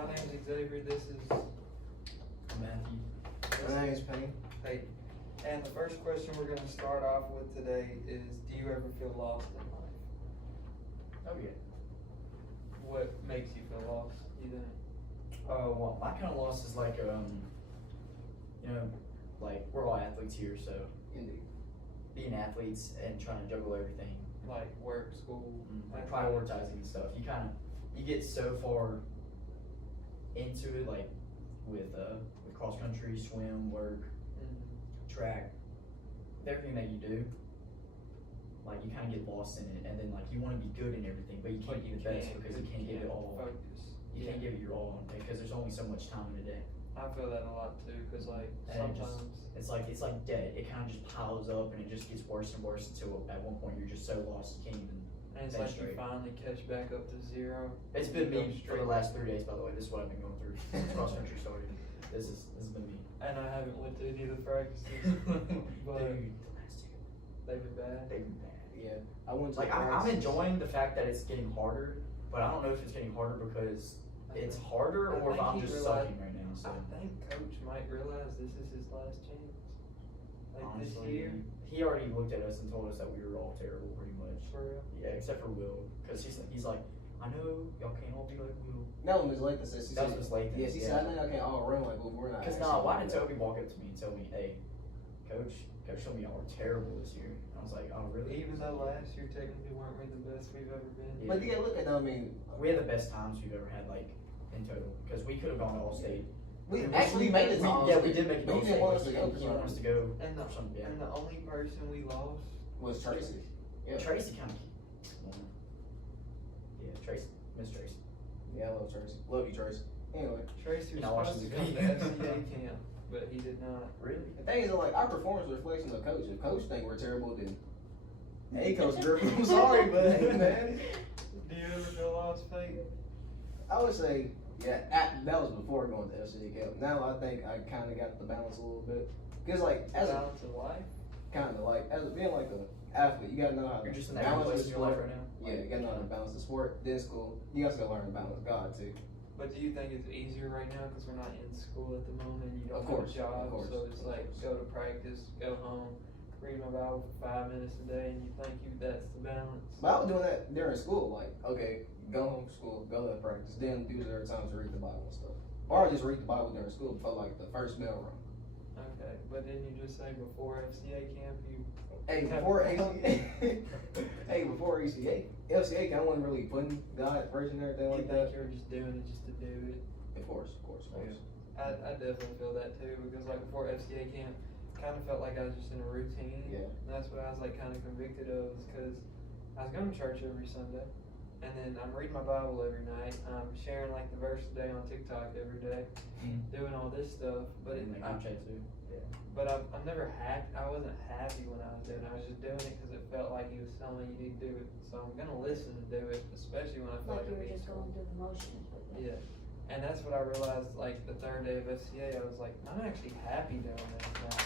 My name's Xavier. This is Matthew. My name's Payne. Hey. And the first question we're going to start off with today is, do you ever feel lost in life? Oh yeah. What makes you feel lost, you think? Well, my kind of loss is like, like we're all athletes here, so Indeed. being athletes and trying to juggle everything, Like work, school, like prioritizing and stuff. You get so far into it, like with cross country, swim, work, track, everything that you do. Like you kind of get lost in it, and then like you want to be good in everything, but you can't be the best because you can't give it all. Focus. You can't give it your all because there's only so much time in a day. I feel that a lot too, because like And sometimes it's like debt. It kind of just piles up and it just gets worse and worse until at one point you're just so lost you can't even. and it's think like straight. you finally catch back up to zero. It's been Go me for straight. the last 3 days, by the way. This is what I've been going through since cross country started. This has been me. And I haven't went to any of the practices, but Dude, the last two. they've been bad. They've been bad. Yeah. I went to Like I'm enjoying the fact that it's getting harder, but I don't know if it's getting harder because it's harder or if I'm just sucking right now. So I think Coach might realize this is his last chance. Like this honestly, year, he already looked at us and told us that we were all terrible, pretty much. for real. Yeah, except for Will, because he's like, I know y'all can't all be like Will. No, Ms. Lathan said. She That said, was Miss Lathan, Yeah, she said, I know y'all can't all run like Will. We're not. Because actually why did like that." Toby walk up to me and tell me, hey, Coach told me y'all were terrible this year. I was like, oh really? Even though last year technically weren't we the best we've ever been. Yeah. But you gotta look at that. I mean, We had the best times we've ever had, like in total, because we could have gone to All-State. we And actually made it. we did make it. But you didn't want us to go. He wanted us to go. And the, for some, yeah. and the only person we lost, Was Tracy. Yeah. Tracy kind of. Yeah, Tracy, Miss Tracy. Yeah, I love Tracy. Love you, Tracy. Anyway, Tracy was You're not supposed to watching come this to video. FCA camp, but he did not. Really? the thing is, like, our performance is a reflection of Coach. If Coach think we're terrible, then hey, Coach Griffin, I'm sorry, but hey, man. Do you ever feel lost, Fate? I would say, yeah, that was before going to FCA camp. Now I think I kind of got the balance a little bit. Because, like, as a Balance of life? kind of like, as being like an athlete, you gotta know how You're to just in that balance place the in your life sport. right now. Yeah, you gotta know how to balance the sport, then school. You also gotta learn to balance God too. But do you think it's easier right now because we're not in school at the moment? You don't Of course, have a job, of course, so it's of like course. go to practice, go home, read my Bible for 5 minutes a day, and you think that's the balance. But I was doing that during school. Like, okay, go home from school, go to practice, then use their time to read the Bible and stuff. Or just read the Bible during school before like the first bell rung. Okay, but didn't you just say before FCA camp you? Hey, before ACA, before FCA camp, I wasn't really putting God first and everything You like think that. you're just doing it just to do it? Of course. I definitely feel that too because like before FCA camp, kind of felt like I was just in a routine. Yeah. And that's what I was like kind of convicted of is because I was going to church every Sunday, and then I'm reading my Bible every night. I'm sharing like the verse a day on TikTok every day, doing all this stuff. But it, And Snapchat too. But I'm never happy. I wasn't happy when I was doing it. I was just doing it because it felt like he was telling me you need to do it. So I'm gonna listen and do it, especially when I feel Like like you I'm were being just told. going through the motions with it. Yeah. And that's what I realized, like, the third day of FCA, I was like, I'm actually happy doing this now.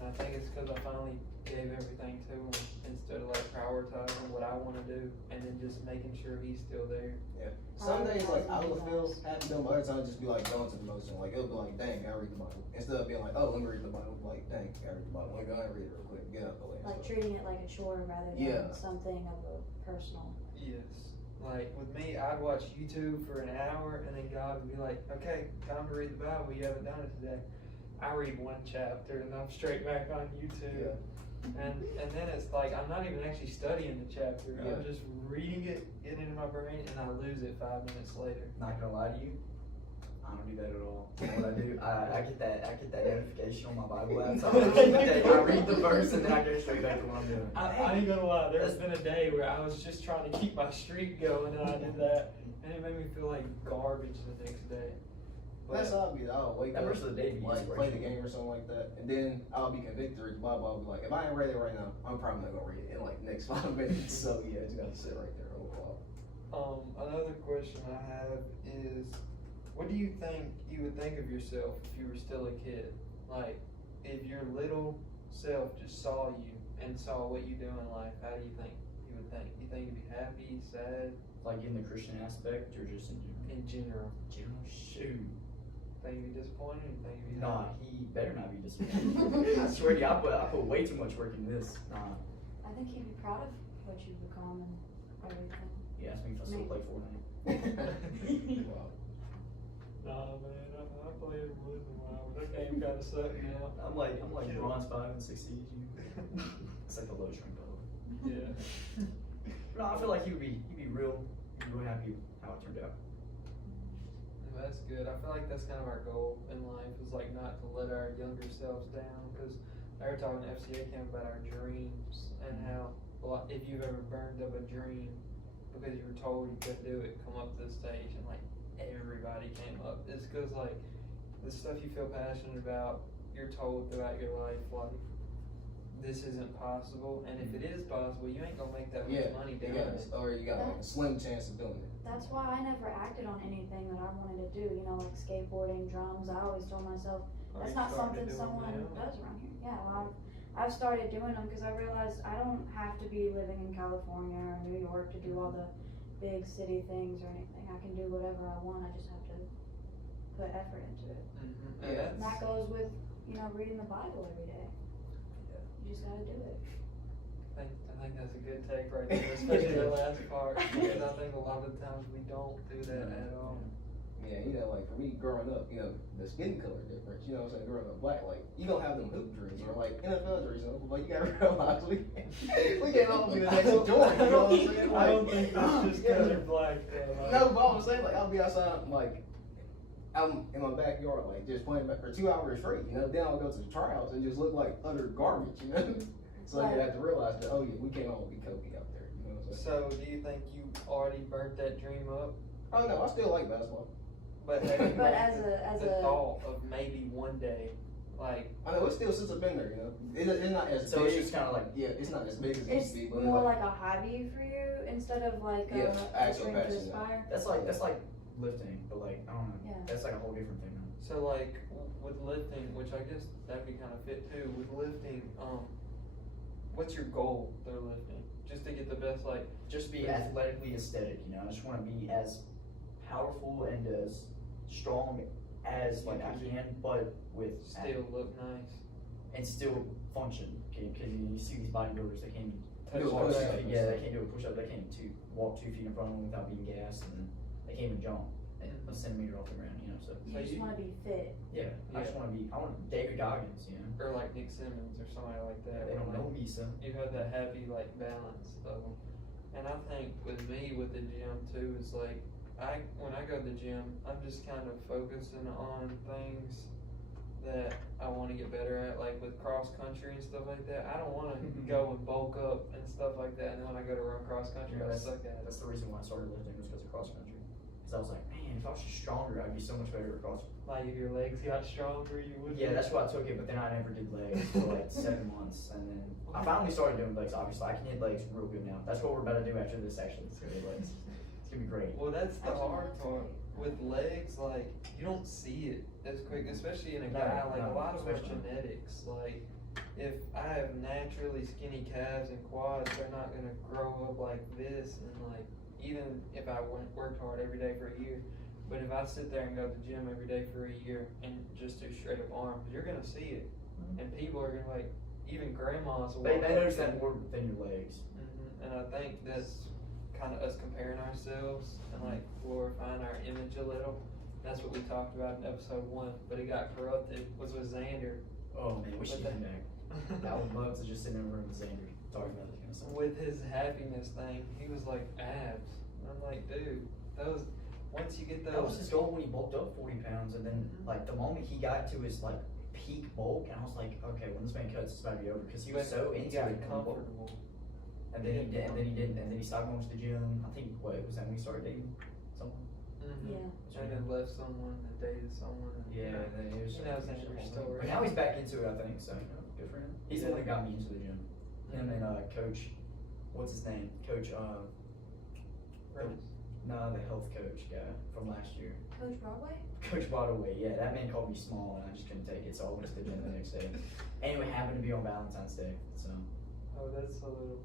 And I think it's because I finally gave everything to him instead of, like, prioritizing what I want to do and then just making sure he's still there. Yeah. Some days like I would feel happy doing, but other times just be like going to the motion. Like it'll be like, dang, I read the Bible. Instead of being like, oh, let me read the Bible. Like, dang, I read the Bible. Let me go ahead and read it real quick. Get out the way. Like So, treating it like a chore rather than Yeah. something of a personal. Yes. Like, with me, I'd watch YouTube for an hour and then God would be like, okay, time to read the Bible. You haven't done it today. I read one chapter and I'm straight back on YouTube. Yeah. And then it's like I'm not even actually studying the chapter. Yeah. I'm just reading it, getting it in my brain, and I lose it 5 minutes later. Not gonna lie to you, I don't do that at all. You know what I do? I get that notification on my Bible app. So I read the verse and then I go straight back to what I'm doing. I ain't gonna lie. There's been a day where I was just trying to keep my streak going, and I did that, and it made me feel like garbage the next day. That's how I'll be. I'll wake That up, rest of the day be like inspirational. play the game or something like that, and then I'll be convicted to read the Bible. I'll be like, if I ain't read it right now, I'm probably not gonna read it in like the next 5 minutes. So yeah, just gotta sit right there a little while. Another question I have is, what do you think you would think of yourself if you were still a kid? Like, if your little self just saw you and saw what you do in life, how do you think you would think? You think you'd be happy, sad? Like in the Christian aspect or just in general? in general? General, shoot. Think you'd be disappointed? Or think you'd be Nah, he better not be disappointed. I swear to you, I put way too much work into this. Nah. I think he'd be proud of what you've become and everything. You asked me if I still play Fortnite. Wow. Nah, man, I played it once in a while, but that game kinda sucked now. I'm like bronze 5 and 6 siege. It's like the lowest rank level. Yeah. No, I feel like he'd be real happy with how it turned out. Well, that's good. I feel like that's kind of our goal in life, is like not to let our younger selves down, because they were talking to FCA camp about our dreams and how, well, if you've ever burned up a dream because you were told you couldn't do it, come up to the stage and like everybody came up. It's because like the stuff you feel passionate about, you're told throughout your life, like, this isn't possible, and if it is possible, you ain't gonna make that much money doing it. Or you got like a slim chance of doing it. That's why I never acted on anything that I wanted to do, you know, like skateboarding, drums. I always told myself, that's not something someone does around here. Yeah, well, I've started doing them because I realized I don't have to be living in California or New York to do all the big city things or anything. I can do whatever I want, I just have to put effort into it. Mm-hmm. Yeah. And that goes with, you know, reading the Bible every day. You just gotta do it. I think that's a good take right there, especially the last part, because I think a lot of the times we don't do that at all. Yeah, you know, like for me growing up, you know, the skin color difference, you know what I'm saying, growing up black, like, you don't have them hoop dreams or like NFL dreams, you know, but you gotta realize we can't all be the next Jordan, you know what I'm saying? Like, I don't think it's just because you're black, though. Like, no, but I'm saying, like, I'll be outside, like, I'm in my backyard, like, just playing for 2 hours straight, you know, then I'll go to the tryouts and just look like utter garbage, you know? So you have to realize that, oh yeah, we can't all be Kobe out there, you know what I'm saying? So, do you think you already burnt that dream up? Oh no, I still like basketball. But have you But had as the a thought of maybe one day, like, I know, it's still since I've been there, you know? It's not as So big. it's just kind of like, Yeah, it's not as big as it it's used to be, but more like a hobby for you instead of like Yeah, a actual dream to passion, yeah. aspire. that's like lifting, but like, I don't know. Yeah. That's like a whole different thing now. so like, with lifting, which I guess that'd be kind of fit too, with lifting, what's your goal through lifting? Just to get the best, like, Just be athletically aesthetic, you know. I just want to be as powerful and as strong as like I can, but with still look nice. and still function. Because you see these bodybuilders, they can't Do a walk 2 push-up. feet. Yeah, they can't do a push-up. They can't walk 2 feet in front of them without being gassed, and they can't even jump a centimeter off the ground. You know, so You just want to be fit. yeah, I just want to be. I want David Goggins, you know. Or like Nick Simmons or somebody like that. They don't where, know like, me, so. you have that happy like balance of them. And I think with me with the gym too is like when I go to the gym, I'm just kind of focusing on things that I want to get better at, like with cross country and stuff like that. I don't want to go and bulk up and stuff like that, and then when I go to run cross country, I suck at it. That's the reason why I started lifting, was because of cross country. Because I was like, man, if I was just stronger, I'd be so much better at cross. Like if your legs got stronger, you would. Yeah, that's why I took it, but then I never did legs for like 7 months, and then I finally started doing legs. Obviously, I can hit legs real good now. That's what we're about to do after this. Actually, it's gonna be legs. It's gonna be great. Well, that's the Actually, hard that's part. With legs, like, you don't see it as quick, especially in a guy, like, a lot of it's especially not. genetics. Like, if I have naturally skinny calves and quads, they're not gonna grow up like this, and, like, even if I worked hard every day for a year, but if I sit there and go to the gym every day for a year and just do straight up arms, you're gonna see it. And people are gonna, like, even grandmas will They walk up notice to that you. more than your legs. And I think that's kind of us comparing ourselves and like glorifying our image a little. That's what we talked about in episode 1, but it got corrupted. Was with Xander. Oh man, wish he But came back. I would love to just sit in a room with Xander talking about this kind of stuff. With his happiness thing, he was like abs. And I'm like, dude, those once you get those. That was his goal when he bulked up 40 pounds, and then like the moment he got to his like peak bulk, and I was like, okay, when this man cuts, it's about to be over, because he was so he into got it. comfortable. And then he did, and then he didn't, and then he stopped going to the gym. I think what was that when he started dating someone? Yeah. And then left someone and dated someone. And, Yeah, and then it was. You know, Xander's story. But now he's back into it, I think. So you know, good for him. He's the one that got me into the gym. Him and Coach, what's his name? Coach Ernest. no, the health coach guy from last year. Coach Broadway? Coach Broadway, yeah, that man called me small, and I just couldn't take it, so I went to the gym the next day. And it happened to be on Valentine's Day, so Oh, that's a little.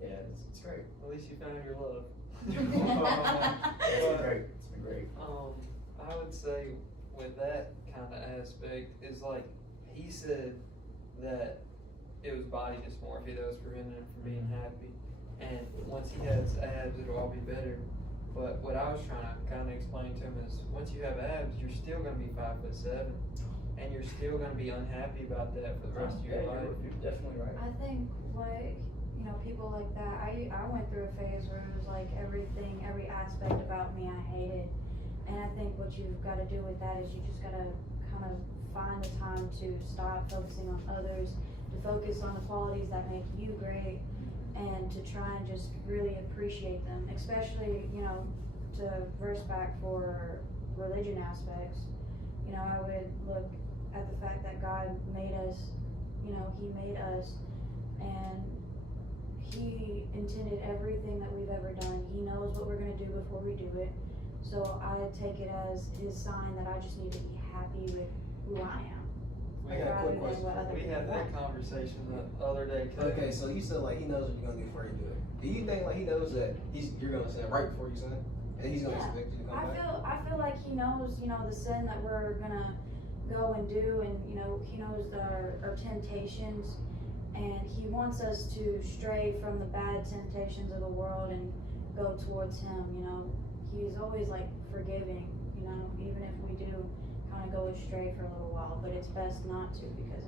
yeah, it's great. At least you found your love. It's been great. It's been great. I would say with that kind of aspect is like he said that it was body dysmorphia that was preventing him from being happy, and once he has abs, it'll all be better. But what I was trying to kind of explain to him is once you have abs, you're still going to be 5'7", and you're still going to be unhappy about that for the rest of your life. You're definitely right. I think like, you know, people like that, I went through a phase where it was like everything, every aspect about me I hated. And I think what you've got to do with that is you just got to kind of find the time to stop focusing on others, to focus on the qualities that make you great, and to try and just really appreciate them, especially, you know, to verse back for religion aspects. You know, I would look at the fact that God made us, you know, He made us, and He intended everything that we've ever done. He knows what we're going to do before we do it. So I take it as His sign that I just need to be happy with who I am. I got a quick question. We had that conversation the other day. Okay, so you said like he knows what you're gonna do before you do it. Do you think like he knows that you're gonna sin right before you sin, and he's gonna expect you to come back? I feel like He knows, you know, the sin that we're gonna go and do, and you know, He knows our temptations, and He wants us to stray from the bad temptations of the world and go towards Him. You know, He's always like forgiving. You know, even if we do kind of go astray for a little while, but it's best not to, because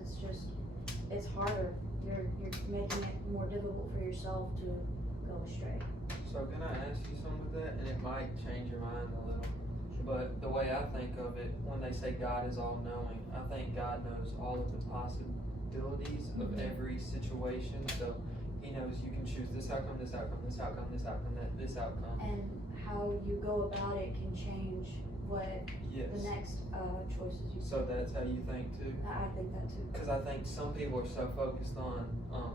it's harder. You're making it more difficult for yourself to go astray. So can I ask you something with that? And it might change your mind a little. But the way I think of it, when they say God is all knowing, I think God knows all of the possibilities of every situation. So He knows you can choose this outcome, this outcome, this outcome, this outcome, this outcome. And how you go about it can change what the next choices you So that's how you think too? I think that too. Because I think some people are so focused on,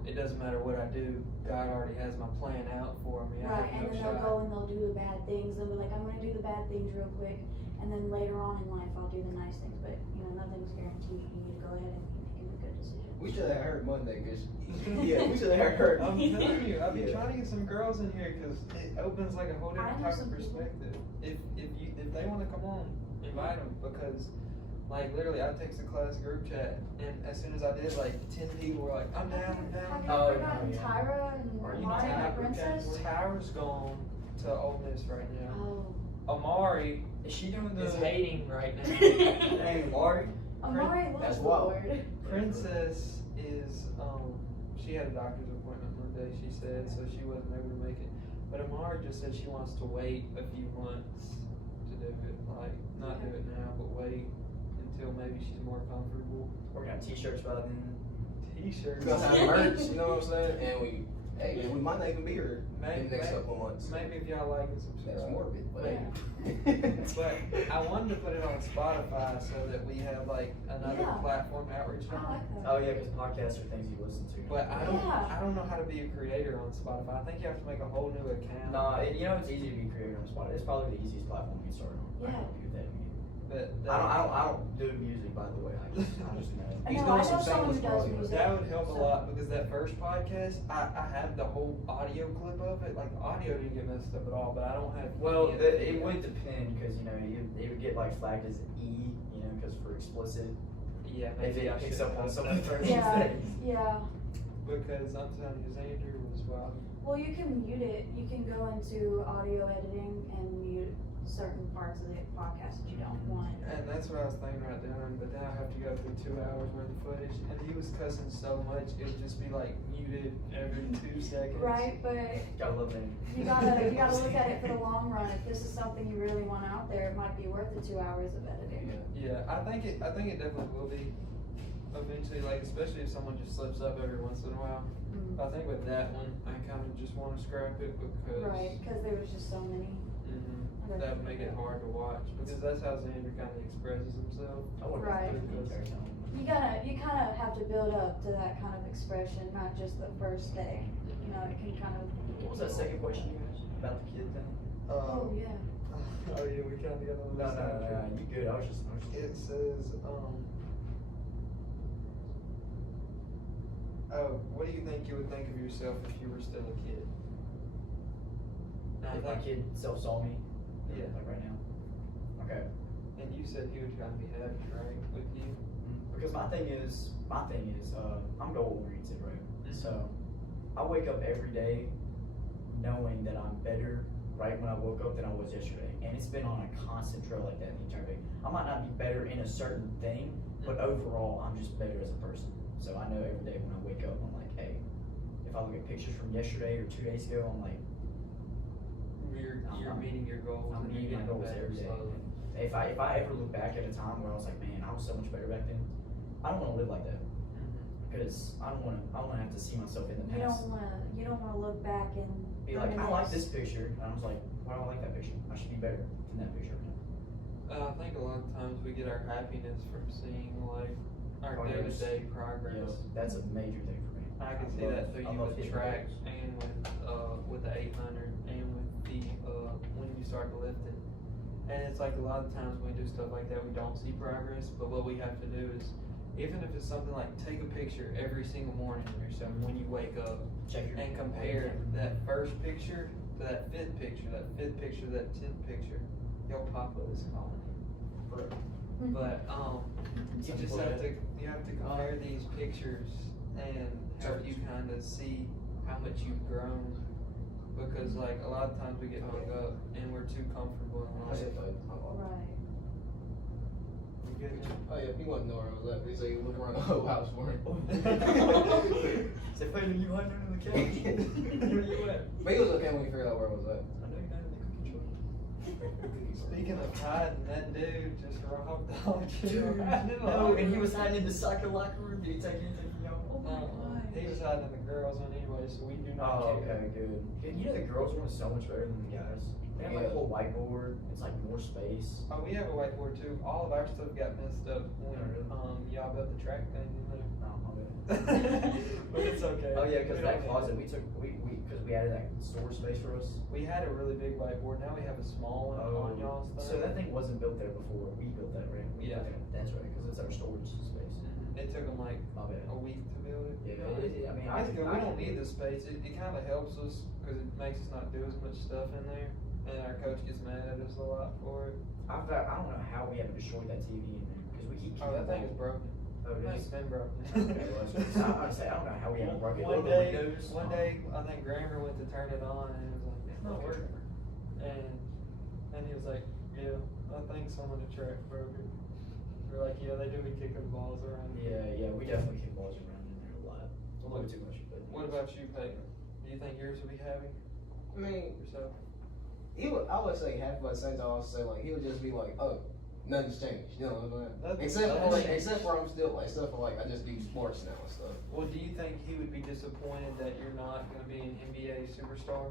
it doesn't matter what I do, God already has my plan out for me. Right, and then they'll go and they'll do the bad things. They'll be like, I'm going to do the bad things real quick, and then later on in life I'll do the nice things. But, you know, nothing's guaranteed. You need to go ahead and make a good decision. We should have heard Monday, cause we should have heard. I'm telling you, I've been trying to get some girls in here because it opens like a whole different type of perspective. If they want to come on, invite them, because like literally I texted the class group chat, and as soon as I did, like 10 people were like, I'm down. Have you forgotten Tyra and Amari and Princess? Tyra's gone to Ole Miss right now. Oh. Amari Is she doing is hating right now. Hey, Amari? Amari That's loves the wild. Lord. Princess is, she had a doctor's appointment Monday, she said, so she wasn't able to make it. But Amara just said she wants to wait a few months to do it, like, not do it now, but wait until maybe she's more comfortable. We're gonna have t-shirts by then. T-shirts. We're gonna have merch, you know what I'm saying? And we might not even be here in the next couple of months. Maybe if y'all like and subscribe. That's morbid, but hey. But I wanted to put it on Spotify so that we have like another platform outreach I on. like that. Oh yeah, because podcasts are things you listen to. But I don't know how to be a creator on Spotify. I think you have to make a whole new account. No, you know it's easy to be a creator on Spotify. It's probably the easiest platform you can start on. Yeah. I help you with that. But I don't do music, by the way. I just know. He's I doing know some someone shameless who does plug. music. that would help a lot, because that first podcast, I had the whole audio clip of it. Like the audio didn't get messed up at all, but I don't have. Well, any of the it video. would depend because you know it would get like flagged as E, you know, because for explicit. Yeah, If maybe it I picks should up on have some done of the that. things. Yeah. Because I'm telling you, Xander was wild. Well, you can mute it. You can go into audio editing and mute certain parts of the podcast that you don't want. And that's what I was thinking about doing, but then I have to go through 2 hours worth of footage, and he was cussing so much it would just be like muted every 2 seconds. Right, but Gotta love them. you gotta look at it for the long run. If this is something you really want out there, it might be worth the 2 hours of editing. Yeah, I think it definitely will be eventually, like especially if someone just slips up every once in a while. Mm. I think with that one, I kind of just want to scrap it because Right, because there was just so many. that would make it hard to watch, because that's how Xander kind of expresses himself. I would Right. You You kind of have to build up to that kind of expression, not just the first day. You know, it can kind of. What was that second question you asked about the kid thing? Oh yeah. Oh yeah, we kind of got on No, this. you good. I was just. It says, what do you think you would think of yourself if you were still a kid? Now, if my kid self saw me, Yeah. like right now. Okay. And you said he would kind of be happy, right, with you? Because my thing is, I'm goal oriented, right? So I wake up every day knowing that I'm better right when I woke up than I was yesterday, and it's been on a constant trail like that the entire day. I might not be better in a certain thing, but overall, I'm just better as a person. So I know every day when I wake up, I'm like, hey, if I look at pictures from yesterday or 2 days ago, I'm like, You're meeting your goals. I'm and you're meeting my getting goals better every day. slowly. If I ever look back at a time where I was like, man, I was so much better back then, I don't want to live like that. Because I don't want to have to see myself in the You past. don't wanna look back and Be like, I reminisce. like this picture, and I was like, why do I like that picture? I should be better than that picture. I think a lot of times we get our happiness from seeing like our Oh, yes. day-to-day progress. Yes, that's a major thing for me. I can see that through I you love with hitting track goals. and with the 800 and with the when you start lifting. And it's like a lot of times when we do stuff like that, we don't see progress. But what we have to do is, even if it's something like take a picture every single morning or something when you wake up, Check your and compare that first picture to that fifth picture, that fifth picture, that 10th picture. Yo, Papa is calling me. But you just have to compare these pictures and help you kind of see how much you've grown, because like a lot of times we get hung up and we're too comfortable in life. Right. You good? Oh yeah, he wasn't know where I was at. He said he was looking around the whole house for him. Said, Peyton, you hiding under the couch? Where you at? But he was okay when he figured out where I was at. I know you're not in the cookie jar. Speaking of hiding, that dude just robbed all the Dude, kids. no, and he was hiding in the soccer locker room. Did he take anything from y'all? Oh my gosh. He was hiding in the girls' one anyway, so we do not Oh, care. okay, good. You know the girls' one is so much better than the guys. They have like a whole whiteboard. It's like more space. Oh, we have a whiteboard too. All of our stuff got messed up when y'all built the track thing in there. Oh, my bad. But it's okay. Oh yeah, because We that don't closet need because we added that storage space for us. it. We had a really big whiteboard. Now we have a small one on y'all's thing. So that thing wasn't built there before. We built that, right? Yeah. Okay, that's right, because it's our storage space. It took them like My bad. a week to build it. Yeah, I mean, It's good. We don't need this. the space. It kind of helps us because it makes us not do as much stuff in there, and our coach gets mad at us a lot for it. I don't know how we haven't destroyed that TV in there because we keep. Oh, that thing is broken. Oh, it It's is. been broken. Okay, well, I don't know how we haven't broken it. One Little day, windows. I think Grammer went to turn it on and it was like, it's not working. And he was like, yeah, I think someone at track broke it. We're like, yeah, they do be kicking balls around. Yeah, we definitely kick balls around in there a lot. A little bit too much, but. What about you, Peyton? Do you think yours will be heavy I mean, yourself? I would say half, but at the same time, I would say like he would just be like, oh, nothing's changed. You know what I'm That's- saying? that's- Except for I'm still like stuff for like I just do sports now and stuff. Well, do you think he would be disappointed that you're not going to be an NBA superstar?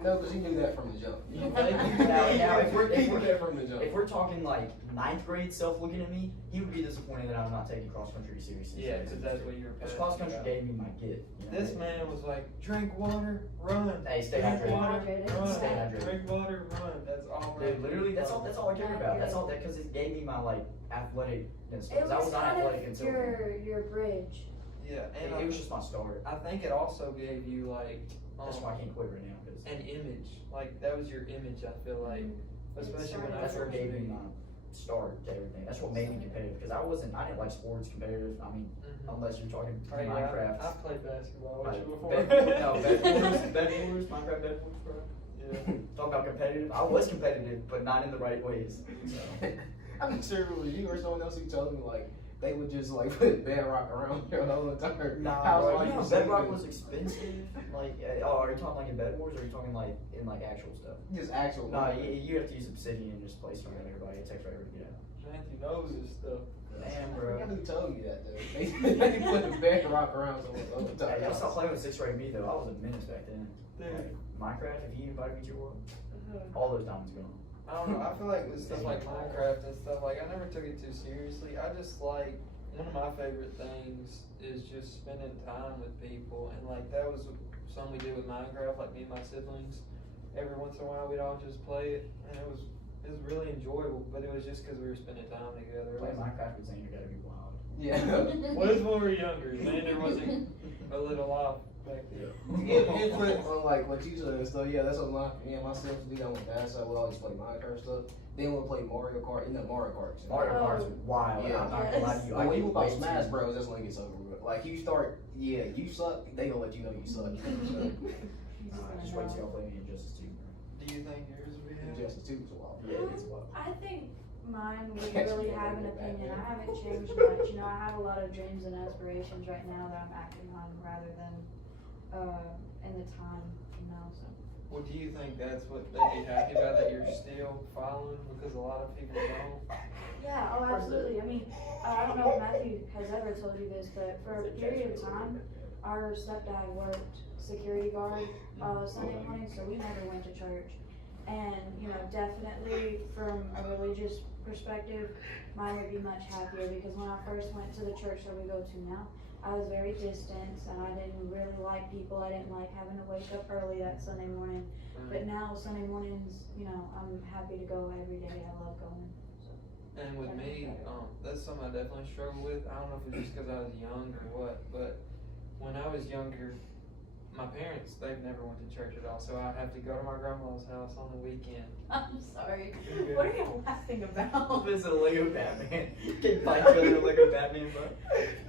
No, because he knew that from the jump. You think? Now, if he knew that from the jump. If we're talking like 9th grade self looking at me, he would be disappointed that I'm not taking cross country seriously. Yeah, because that's what you're Because cross country gave me my gift. You know? This man was like, drink water, run. Hey, stay Drink hydrated. water, run. Stay hydrated. Drink water, run. That's all. Dude, literally, that's all I care about. That's all that because it gave me my like athleticness. It Because I was was not kind athletic of until your bridge. Yeah, and it was just my start. I think it also gave you like That's why I can't quit right now. Cause an image. Like that was your image. I feel like, especially when I that's what first gave me knew you. my start to everything. That's what made me competitive because I didn't like sports competitive. I mean, unless you're talking Oh, yeah, Minecraft. I've played basketball with Like, you before. Bed Wars, Minecraft Bed Wars, bro. Yeah. Talk about competitive. I was competitive, but not in the right ways. So. I'm not sure if it was you or someone else who told me like they would just like put bedrock around here the whole time. Nah, How's bro, life you know, for bedrock you? was expensive. Like, are you talking like in Bed Wars, or are you talking like in like actual stuff? Just actual. No, you have to use obsidian and just place it around everybody. It takes forever to get out. Matthew knows his stuff. Damn, I bro. forgot who told me that though. They put the bedrock around someone all the time. Hey, y'all stop playing with 6th grade me though. I was a menace back then. Dude. Like, Minecraft, if you invited me to your world, all those diamonds gone. I don't know. I feel like with stuff like Minecraft and stuff, like I never took it too seriously. I just like one of my favorite things is just spending time with people, and like that was something we did with Minecraft. Like me and my siblings, every once in a while we'd all just play it, and it was really enjoyable. But it was just because we were spending time together. It Playing wasn't- Minecraft with Xander gotta be wild. Yeah. What is when we were younger? Xander wasn't a little off. back there. Input on like what you said and stuff. Yeah, that's what me and my sister do on my dad's side. We always play Minecraft stuff. Then we'll play Mario Kart. You know Mario Kart. Mario Kart's wild. Yeah. I'm not gonna lie to you. But I when get you way play Smash too- Bros, that's when it gets over with. Like you start, you suck. They gonna let you know you suck. So, Just wait till y'all play me Injustice 2. Do you think yours will be happy? Injustice 2 is a while. Yeah, it's wild. I think mine would really have an opinion. I haven't changed much. You know, I have a lot of dreams and aspirations right now that I'm acting on rather than in the time from now. So. Well, do you think that's what they'd be happy about, that you're still following? Because a lot of people don't. Yeah, oh absolutely. I mean, I don't know if Matthew has ever told you this, but for a period of time, our stepdad worked security guard Sunday morning, so we never went to church. And, you know, definitely from a religious perspective, mine would be much happier because when I first went to the church that we go to now, I was very distant and I didn't really like people. I didn't like having to wake up early that Sunday morning. But now Sunday mornings, you know, I'm happy to go every day. I love going. So. And with me, that's something I definitely struggle with. I don't know if it's just because I was young or what, but when I was younger, my parents, they've never went to church at all, so I'd have to go to my grandma's house on the weekend. I'm sorry. What are you laughing about? This is a Lego Batman. Can find each other a Lego Batman, bro.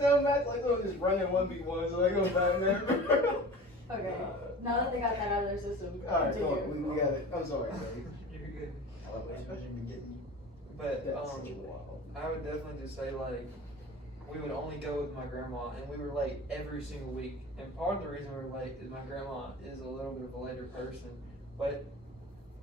No, Matt's like doing this running 1v1, so they go Batman. Okay. Now that they got that out of their system, Alright, come continue. on, we got it. I'm sorry, baby. You're good. I love what you've been getting you. But That's wild. I would definitely just say, like, we would only go with my grandma, and we were late every single week. And part of the reason we were late is my grandma is a little bit of a later person, but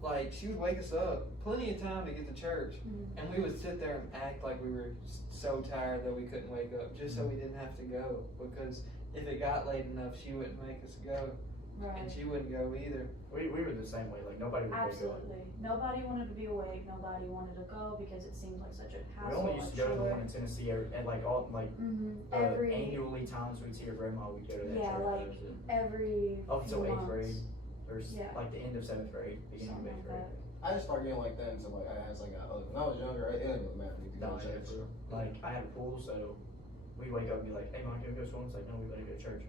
like she would wake us up plenty of time to get to church, and we would sit there and act like we were so tired that we couldn't wake up, just so we didn't have to go. Because if it got late enough, she wouldn't make us go, Right. and she wouldn't go either. We were the same way. Like nobody would wake up. Absolutely. Nobody wanted to be awake. Nobody wanted to go because it seemed like such a We hassle. only used to go to the one in Tennessee and like all like Every annually times we'd see your grandma, we'd go to that Yeah, church. like, That was it. every Up until few 8th months. grade, or Yeah. like the end of 7th grade, beginning Something of 8th like grade. that. I just started getting like that until like as I got older. When I was younger, it didn't matter. We could go No, to church. like I had a pool, so we'd wake up and be like, "Hey, mom, can we go swimming?" It's like, "No, we better go to church."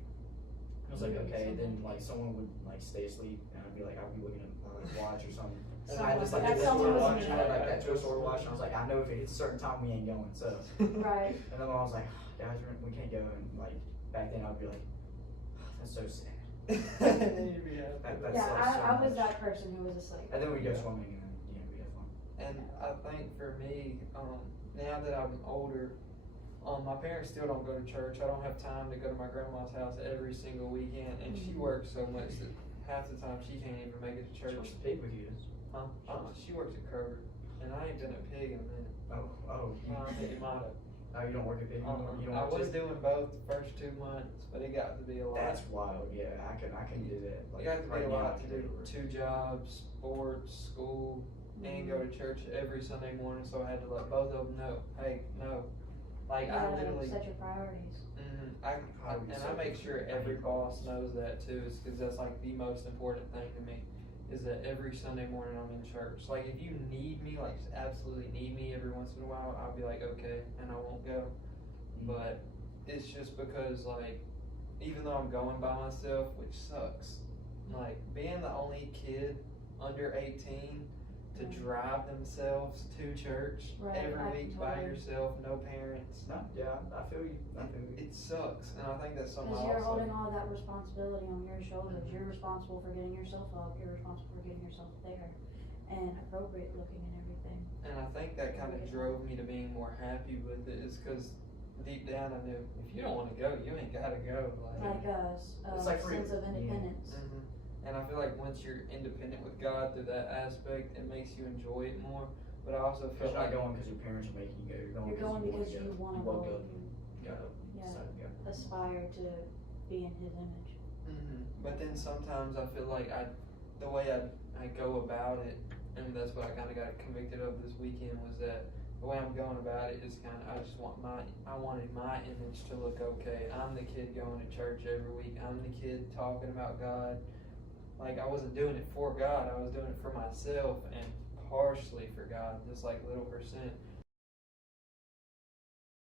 I was like, "Okay." And then like someone would like stay asleep, and I'd be like, I'd be looking at my watch or something. And I just like That's that someone watch, listening. you know, like that Toy Story watch. And I was like, I know if it hits a certain time, we ain't going. So, Right. and then I was like, guys, we can't go. And like back then, I'd be like, that's so sad. And then you'd be happy. That Yeah, sucks so I was much. that person who was asleep. And then we go swimming, and then we have fun. And I think for me, now that I'm older, my parents still don't go to church. I don't have time to go to my grandma's house every single weekend, and she works so much that half the time she can't even make it to She church. wants to pig with you. Huh? She works at Kroger, and I ain't been a pig in a minute. Oh, I think you might have. oh, you don't work at pig anymore? You don't I work was too? doing both the first 2 months, but it got to be a lot. That's wild. Yeah, I can do that. It got to be right a now, lot I to can do. it. 2 jobs, sports, school, and go to church every Sunday morning. So I had to let both of them know, hey, no. Like You I gotta literally. set your priorities. I make sure every boss knows that too, is because that's like the most important thing to me, is that every Sunday morning I'm in church. Like if you need me, like just absolutely need me every once in a while, I'll be like, okay, and I won't go. But it's just because like, even though I'm going by myself, which sucks, like being the only kid under 18 to drive themselves to church Right, every I week can by totally- yourself, no parents. No, yeah, I feel you. I feel you. It sucks, and I think that's something Because I you're also. holding all that responsibility on your shoulders. You're responsible for getting yourself up. You're responsible for getting yourself there, and appropriate looking and everything. And I think that kind of drove me to being more happy with it, is because deep down I knew if you don't want to go, you ain't gotta go. Like a It's like freedom. sense of independence. Mhm. And I feel like once you're independent with God through that aspect, it makes you enjoy it more. But I also feel Because you're not like going because your parents are making you go. You're going You're going because you you want to woke go. up, got up, Yeah. decided to go. Aspire to be in His image. But then sometimes I feel like the way I go about it, and that's what I kind of got convicted of this weekend, was that the way I'm going about it is kind of, I wanted my image to look okay. I'm the kid going to church every week. I'm the kid talking about God. Like I wasn't doing it for God. I was doing it for myself and partially for God, just like little percent.